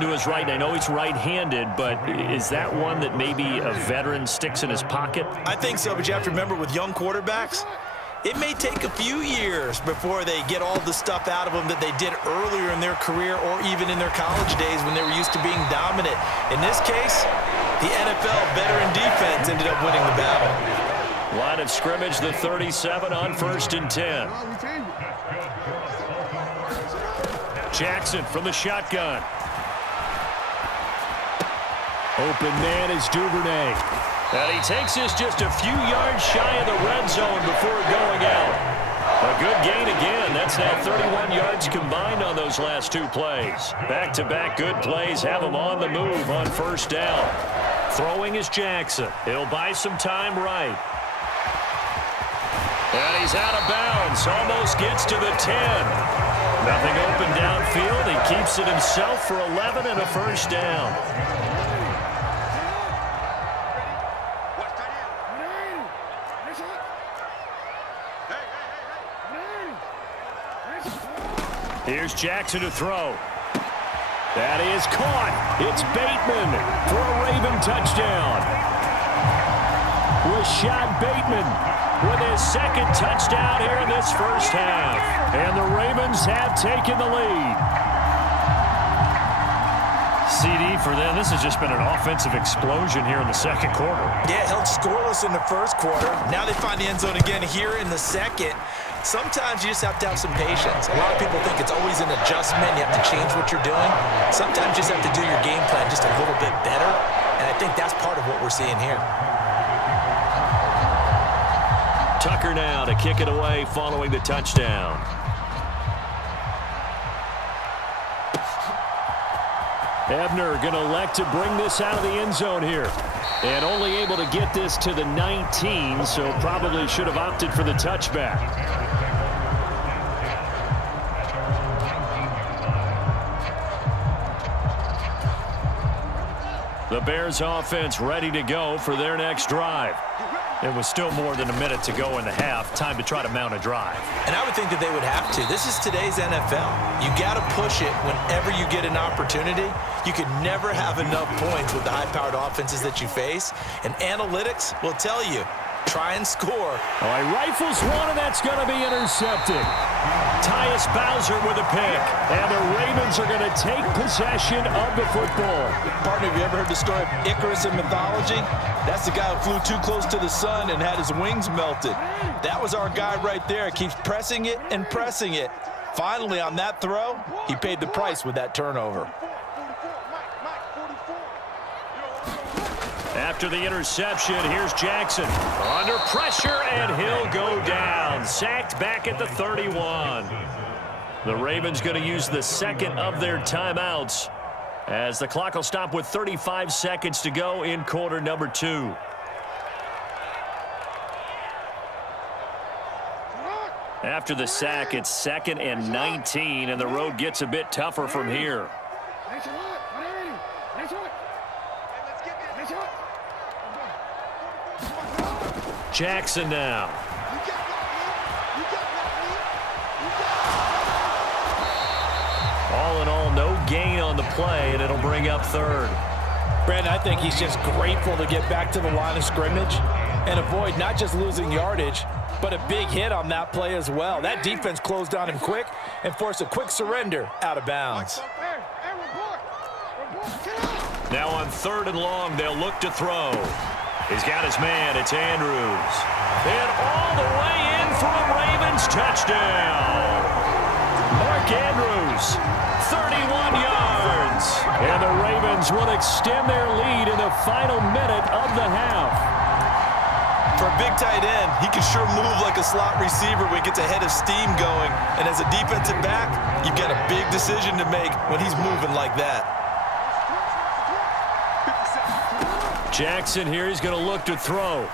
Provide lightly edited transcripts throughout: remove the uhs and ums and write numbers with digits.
To his right, and I know he's right-handed, but is that one that maybe a veteran sticks in his pocket? I think so, but you have to remember with young quarterbacks, it may take a few years before they get all the stuff out of them that they did earlier in their career or even in their college days when they were used to being dominant. In this case, the NFL veteran defense ended up winning the battle. Line of scrimmage, the 37 on 1st and 10. Jackson from the shotgun. Open man is Duvernay. And he takes this just a few yards shy of the red zone before going out. A good gain again. That's now 31 yards combined on those last 2 plays. Back-to-back good plays have him on the move on 1st down. Throwing is Jackson. He'll buy some time right. And he's out of bounds. Almost gets to the 10. Nothing open downfield. He keeps it himself for 11 and a 1st down. Here's Jackson to throw. That is caught. It's Bateman for a Raven touchdown. Rashad Bateman with his 2nd touchdown here in this 1st half. And the Ravens have taken the lead. CD for them, this has just been an offensive explosion here in the 2nd quarter. Yeah, held scoreless in the 1st quarter. Now they find the end zone again here in the 2nd. Sometimes you just have to have some patience. A lot of people think it's always an adjustment. You have to change what you're doing. Sometimes you just have to do your game plan just a little bit better. And I think that's part of what we're seeing here. Tucker now to kick it away following the touchdown. Ebner going to elect to bring this out of the end zone here. And only able to get this to the 19, so probably should have opted for the touchback. The Bears offense ready to go for their next drive. It was still more than a minute to go in the half. Time to try to mount a drive. And I would think that they would have to. This is today's NFL. You got to push it whenever you get an opportunity. You could never have enough points with the high-powered offenses that you face. And analytics will tell you, try and score. All right, rifles one, and that's going to be intercepted. Tyus Bowser with a pick. And the Ravens are going to take possession of the football. Partner, have you ever heard the story of Icarus in mythology? That's the guy who flew too close to the sun and had his wings melted. That was our guy right there. Keeps pressing it and pressing it. Finally, on that throw, he paid the price with that turnover. After the interception, here's Jackson. Under pressure, and he'll go down. Sacked back at the 31. The Ravens going to use the 2nd of their timeouts as the clock will stop with 35 seconds to go in quarter number 2. After the sack, it's 2nd and 19, and the road gets a bit tougher from here. Jackson now. All in all, no gain on the play, and it'll bring up 3rd. Brandon, I think he's just grateful to get back to the line of scrimmage and avoid not just losing yardage, but a big hit on that play as well. That defense closed on him quick and forced a quick surrender out of bounds. Now on 3rd and long, they'll look to throw. He's got his man. It's Andrews. And all the way in for a Ravens touchdown. Mark Andrews, 31 yards. And the Ravens will extend their lead in the final minute of the half. For a big tight end, he can sure move like a slot receiver when he gets a head of steam going. And as a defensive back, you've got a big decision to make when he's moving like that. Jackson here, he's going to look to throw.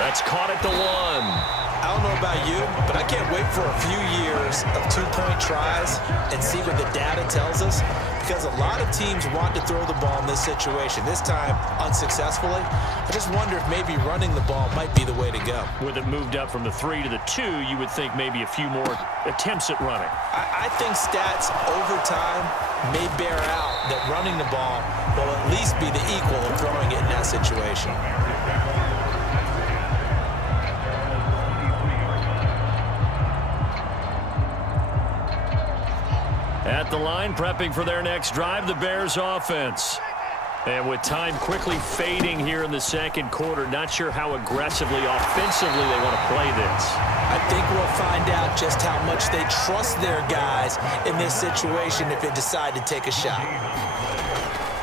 That's caught at the 1. I don't know about you, but I can't wait for a few years of 2-point tries and see what the data tells us, because a lot of teams want to throw the ball in this situation. This time, unsuccessfully. I just wonder if maybe running the ball might be the way to go. With it moved up from the 3 to the 2, you would think maybe a few more attempts at running. I think stats over time may bear out that running the ball will at least be the equal of throwing it in that situation. At the line, prepping for their next drive, the Bears offense. And with time quickly fading here in the second quarter, not sure how aggressively, offensively they want to play this. I think we'll find out just how much they trust their guys in this situation if they decide to take a shot.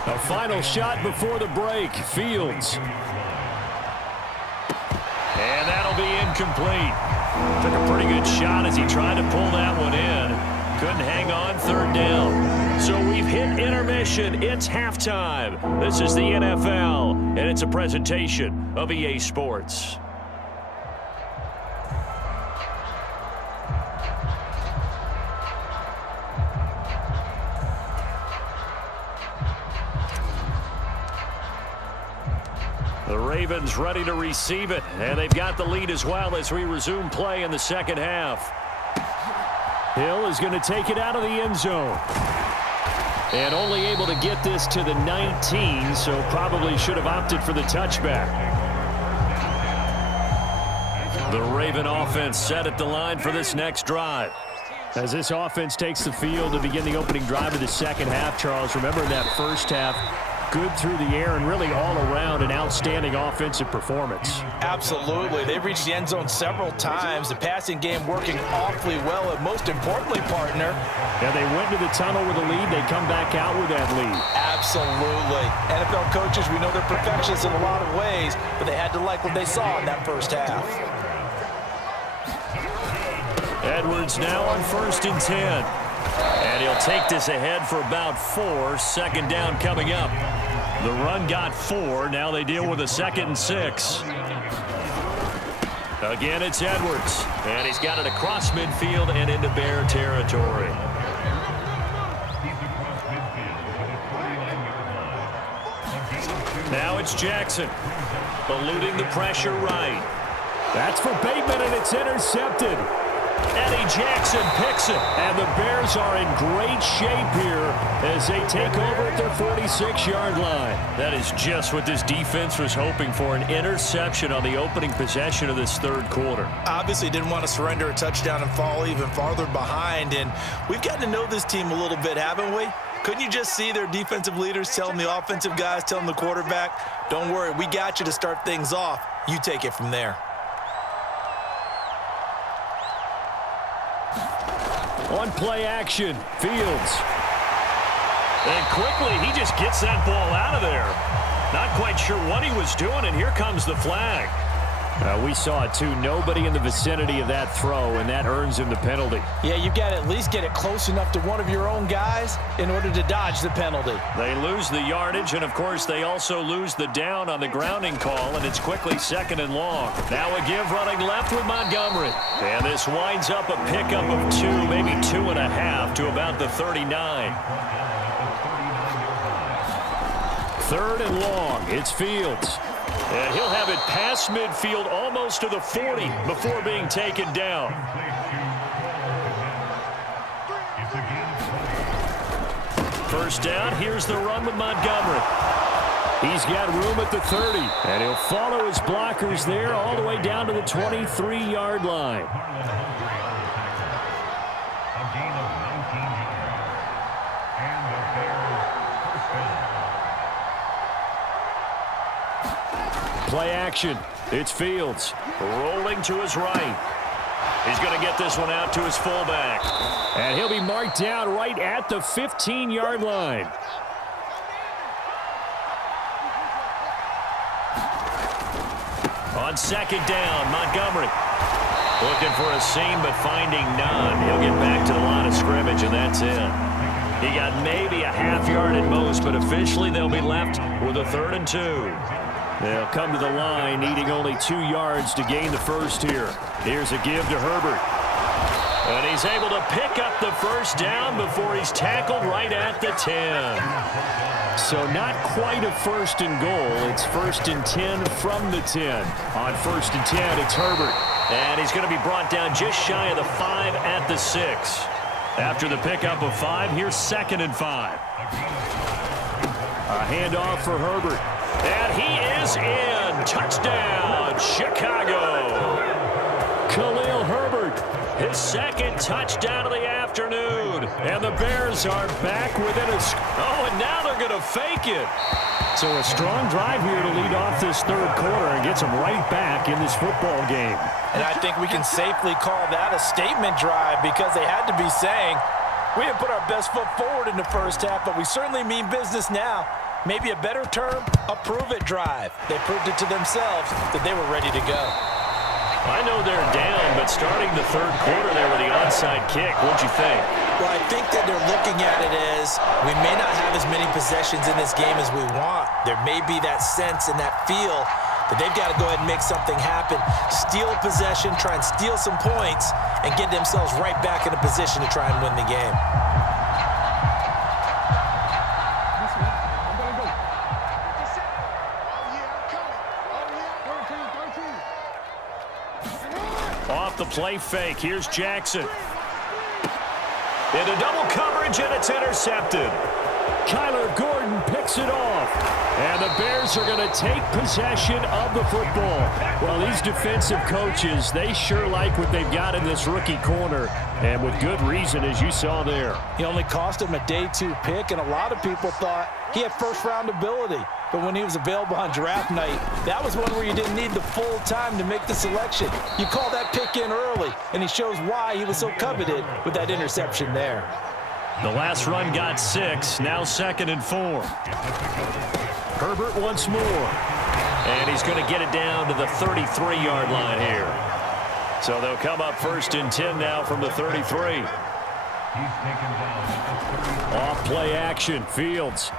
A final shot before the break. Fields. And that'll be incomplete. Took a pretty good shot as he tried to pull that one in. Couldn't hang on, third down. So we've hit intermission. It's halftime. This is the NFL, and it's a presentation of EA Sports. The Ravens ready to receive it, and they've got the lead as well as we resume play in the second half. Hill is going to take it out of the end zone. And only able to get this to the 19, so probably should have opted for the touchback. The Raven offense set at the line for this next drive. As this offense takes the field to begin the opening drive of the second half, Charles, remember in that first half, good through the air and really all around an outstanding offensive performance. Absolutely. They've reached the end zone several times. The passing game working awfully well, and most importantly, partner. Yeah, they went to the tunnel with a lead. They come back out with that lead. Absolutely. NFL coaches, we know they're perfectionists in a lot of ways, but they had to like what they saw in that first half. Edwards now on 1st and 10. And he'll take this ahead for about 4. Second down coming up. The run got 4. Now they deal with a 2nd and 6. Again, it's Edwards. And he's got it across midfield and into Bear territory. Now it's Jackson. Eluding the pressure right. That's for Bateman, and it's intercepted. Eddie Jackson picks it, and the Bears are in great shape here as they take over at their 46-yard line. That is just what this defense was hoping for, an interception on the opening possession of this third quarter. Obviously didn't want to surrender a touchdown and fall even farther behind, and we've gotten to know this team a little bit, haven't we? Couldn't you just see their defensive leaders telling the offensive guys, telling the quarterback, don't worry, we got you to start things off. You take it from there. On play action, Fields. And quickly, he just gets that ball out of there. Not quite sure what he was doing, and here comes the flag. We saw it too. Nobody in the vicinity of that throw, and that earns him the penalty. Yeah, you've got to at least get it close enough to one of your own guys in order to dodge the penalty. They lose the yardage, and of course they also lose the down on the grounding call, and it's quickly 2nd and long. Now a give running left with Montgomery. And this winds up a pickup of 2, maybe 2.5 to about the 39. 3rd and long, it's Fields. And he'll have it past midfield almost to the 40 before being taken down. First down, here's the run with Montgomery. He's got room at the 30, and he'll follow his blockers there all the way down to the 23-yard line. Play action. It's Fields. Rolling to his right. He's going to get this one out to his fullback. And he'll be marked down right at the 15-yard line. On 2nd down, Montgomery. Looking for a seam, but finding none. He'll get back to the line of scrimmage, and that's it. He got maybe a half yard at most, but officially they'll be left with a 3rd and 2. They'll come to the line, needing only 2 yards to gain the first here. Here's a give to Herbert. And he's able to pick up the first down before he's tackled right at the 10. So not quite a 1st and goal. It's 1st and 10 from the 10. On 1st and 10, it's Herbert. And he's going to be brought down just shy of the 5 at the 6. After the pickup of 5, here's 2nd and 5. A handoff for Herbert. And he is in. Touchdown, Chicago. Khalil Herbert, his 2nd touchdown of the afternoon. And the Bears are back within a... Oh, and now they're going to fake it. So a strong drive here to lead off this 3rd quarter and gets them right back in this football game. And I think we can safely call that a statement drive because they had to be saying, we didn't put our best foot forward in the first half, but we certainly mean business now. Maybe a better term, a prove-it drive. They proved it to themselves that they were ready to go. I know they're down, but starting the 3rd quarter there with the onside kick, what'd you think? Well, I think that they're looking at it as we may not have as many possessions in this game as we want. There may be that sense and that feel that they've got to go ahead and make something happen, steal a possession, try and steal some points, and get themselves right back in a position to try and win the game. Off the play fake, here's Jackson. Into double coverage, and it's intercepted. Kyler Gordon picks it off. And the Bears are going to take possession of the football. Well, these defensive coaches, they sure like what they've got in this rookie corner. And with good reason, as you saw there. He only cost him a day 2 pick, and a lot of people thought he had first-round ability. But when he was available on draft night, that was one where you didn't need the full time to make the selection. You call that pick in early, and he shows why he was so coveted with that interception there. The last run got 6, now 2nd and 4. Herbert once more. And he's going to get it down to the 33-yard line here. So they'll come up 1st and 10 now from the 33. Off play action, Fields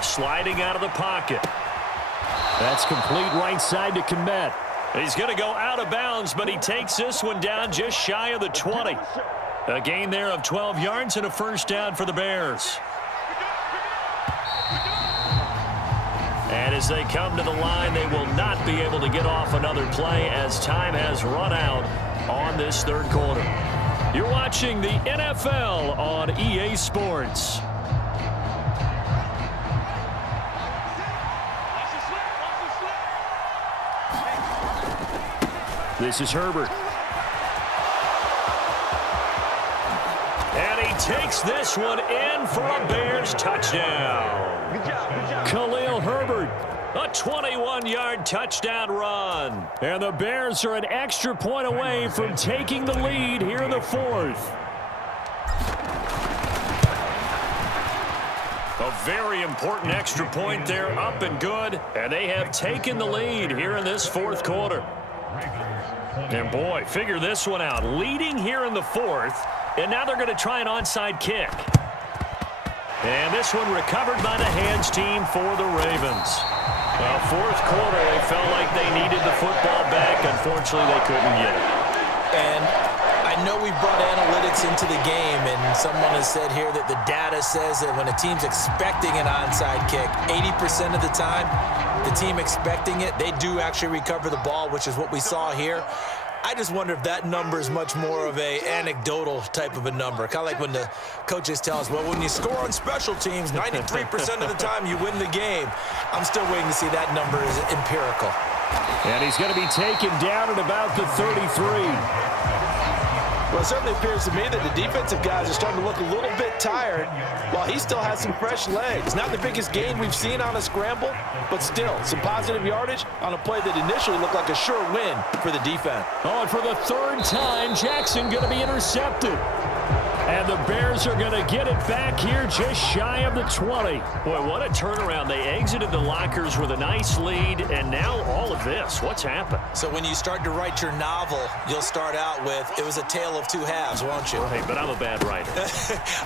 sliding out of the pocket. That's complete right side to Kmet. He's going to go out of bounds, but he takes this one down just shy of the 20. A gain there of 12 yards and a 1st down for the Bears. And as they come to the line, they will not be able to get off another play as time has run out on this 3rd quarter. You're watching the NFL on EA Sports. This is Herbert. And he takes this one in for a Bears touchdown. Good job. Khalil Herbert, a 21-yard touchdown run. And the Bears are an extra point away from taking the lead here in the 4th. A very important extra point there, up and good. And they have taken the lead here in this 4th quarter. And boy, figure this one out. Leading here in the 4th, and now they're going to try an onside kick. And this one recovered by the hands team for the Ravens. Well, 4th quarter, they felt like they needed the football back. Unfortunately, they couldn't get it. And I know we brought analytics into the game, and someone has said here that the data says that when a team's expecting an onside kick, 80% of the time, the team expecting it, they do actually recover the ball, which is what we saw here. I just wonder if that number is much more of a anecdotal type of a number. Kind of like when the coaches tell us, well, when you score on special teams, 93% of the time you win the game. I'm still waiting to see that number is empirical. And he's going to be taken down at about the 33. Well, it certainly appears to me that the defensive guys are starting to look a little bit tired while he still has some fresh legs. Not the biggest gain we've seen on a scramble, but still some positive yardage on a play that initially looked like a sure win for the defense. Oh, and for the 3rd time, Jackson going to be intercepted. And the Bears are going to get it back here just shy of the 20. Boy, what a turnaround. They exited the lockers with a nice lead, and now all of this. What's happened? So when you start to write your novel, you'll start out with, it was a tale of 2 halves, won't you? Hey, but I'm a bad writer.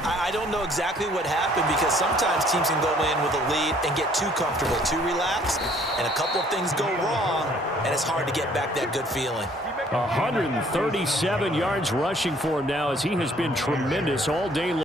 I don't know exactly what happened because sometimes teams can go in with a lead and get too comfortable, too relaxed, and a couple of things go wrong, and it's hard to get back that good feeling. 137 yards rushing for him now as he has been tremendous all day long.